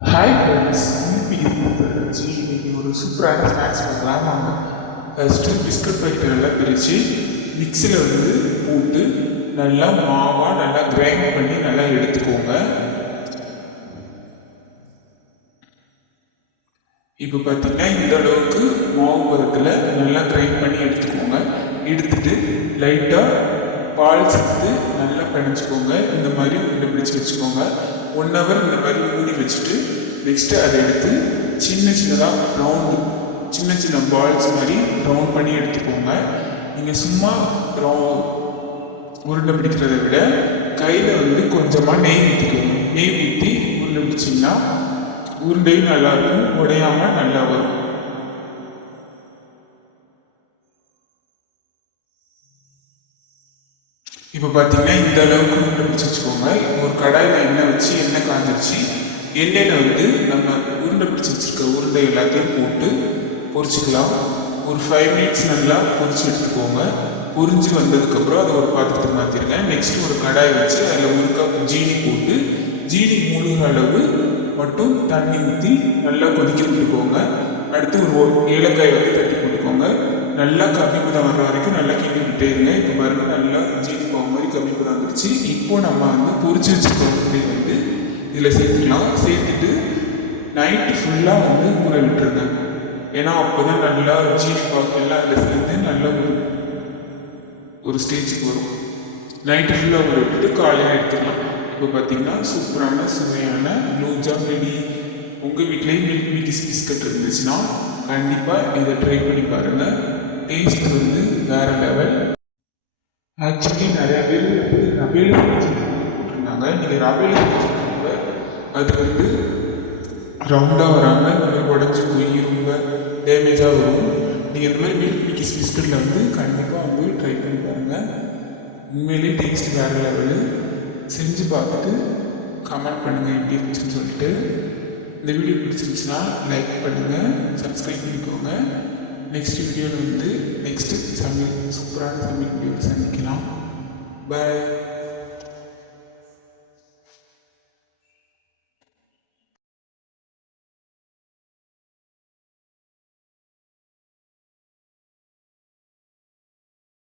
Hi friends, இன்னைக்கு ஒரு சூப்பரான ஸ்நாக்ஸ் பண்ணலாம் வாங்க. ஃபஸ்ட்டு பிஸ்கட் பாக்கெட் நல்லா பிரித்து மிக்சியில் போட்டு நல்லா மாவாக நல்லா கிரைண்ட் பண்ணி நல்லா எடுத்துக்கோங்க. இப்போ பார்த்தீங்கன்னா இந்த அளவுக்கு மாவு பதத்தில் நல்லா கிரைண்ட் பண்ணி எடுத்துக்கோங்க. எடுத்துட்டு லைட்டாக பால் சேர்த்து நல்லா பிணைச்சிக்கோங்க. இந்த மாதிரி உருண்டை பிடிச்சி வச்சுக்கோங்க. 1 ஹவர் இந்த மாதிரி மூடி வச்சுட்டு நெக்ஸ்ட்டு அதை எடுத்து சின்னதாக சின்ன பால்ஸ் மாதிரி ரவுண்ட் பண்ணி எடுத்துக்கோங்க. நீங்கள் சும்மா உருண்டை பிடிக்கிறத விட கையில் கொஞ்சமாக நெய் ஊற்றிக்கோங்க. நெய் ஊற்றி உருண்டை பிடிச்சிங்கன்னா உருண்டையும் நல்லாயிருக்கும், உடையாமல் நல்லா வரும். இப்போ பார்த்தீங்கன்னா இந்த அளவுக்கு உருண்டை பிடிச்சி வச்சுக்கோங்க. ஒரு கடாயில் எண்ணெய் வச்சு எண்ணெய் காஞ்சிருச்சு. எண்ணெயில் நம்ம உருண்டை பிடிச்சி வச்சுருக்க உருண்டை எல்லாத்தையும் போட்டு பொரிச்சிக்கலாம். ஒரு 5 மினிட்ஸ் நல்லா பொரிச்சு எடுத்துக்கோங்க. பொரிஞ்சு வந்ததுக்கப்புறம் அதை ஒரு பாத்திரத்துக்கு மாற்றிடுங்க. நெக்ஸ்ட்டு ஒரு கடாய் வச்சு அதில் 1 கப் ஜீனி போட்டு ஜீனி மூழ்கிற அளவு மட்டும் தண்ணி ஊற்றி நல்லா கொதிக்க விட்டுக்கோங்க. அடுத்து ஒரு ஏலக்காய் தட்டி போட்டுக்கோங்க. நல்லா கம்மி பதம் வர்ற வரைக்கும் நல்லா கிண்டி விட்டே இருங்க. இப்போ பாருங்கள் நல்லா ஜீனி பாவு மாதிரி கம்மி பதம் வந்துருச்சு. இப்போ நம்ம பொரிச்சு வச்சுருக்க இதில் சேர்த்துக்கலாம். சேர்த்துட்டு நைட்டு ஃபுல்லாக ஊற விட்டுருங்க. ஏன்னா அப்போ தான் நல்லா ஜீனி பாக்கு எல்லாம் அதில் சேர்ந்து நல்ல ஒரு ஸ்டேஜுக்கு வரும். நைட்டு ஃபுல்லாக ஊற விட்டுட்டு காலையில் எடுத்துக்கலாம். இப்போ பார்த்தீங்கன்னா சூப்பரான சுவையான குலோப்ஜாம் ரெடி. உங்கள் வீட்லேயும் மில்க் மீட்டிஸ் பிஸ்கட் இருந்துச்சுன்னா கண்டிப்பாக இதை ட்ரை பண்ணி பாருங்கள். டேஸ்ட் வேறு லெவல். ஆக்சுவலி நிறையா பேர் ரவையில் போட்டிருந்தாங்க. நீங்கள் ரவையில் அது ரவுண்டாக வராமல் இந்த மாதிரி உடஞ்சி போய் ரொம்ப டேமேஜாக வரும். நீங்கள் இந்த மாதிரி மில்க் பிக்கிஸ் பிஸ்கட்டில் கண்டிப்பாக ட்ரை பண்ணி பாருங்கள். உண்மையிலே டேஸ்ட் வேறு லெவலு. செஞ்சு பார்த்துட்டு கமெண்ட் பண்ணுங்கள் எப்படி இருந்துச்சுன்னு சொல்லிட்டு. இந்த வீடியோ பிடிச்சிருந்துச்சுன்னா லைக் பண்ணுங்கள், சப்ஸ்கிரைப் பண்ணிக்கோங்க. நெக்ஸ்ட் வீடியோவில் நெக்ஸ்ட்டு சமையல் சூப்பரான சமையல் வீடியோவில் சந்திக்கலாம். பாய்.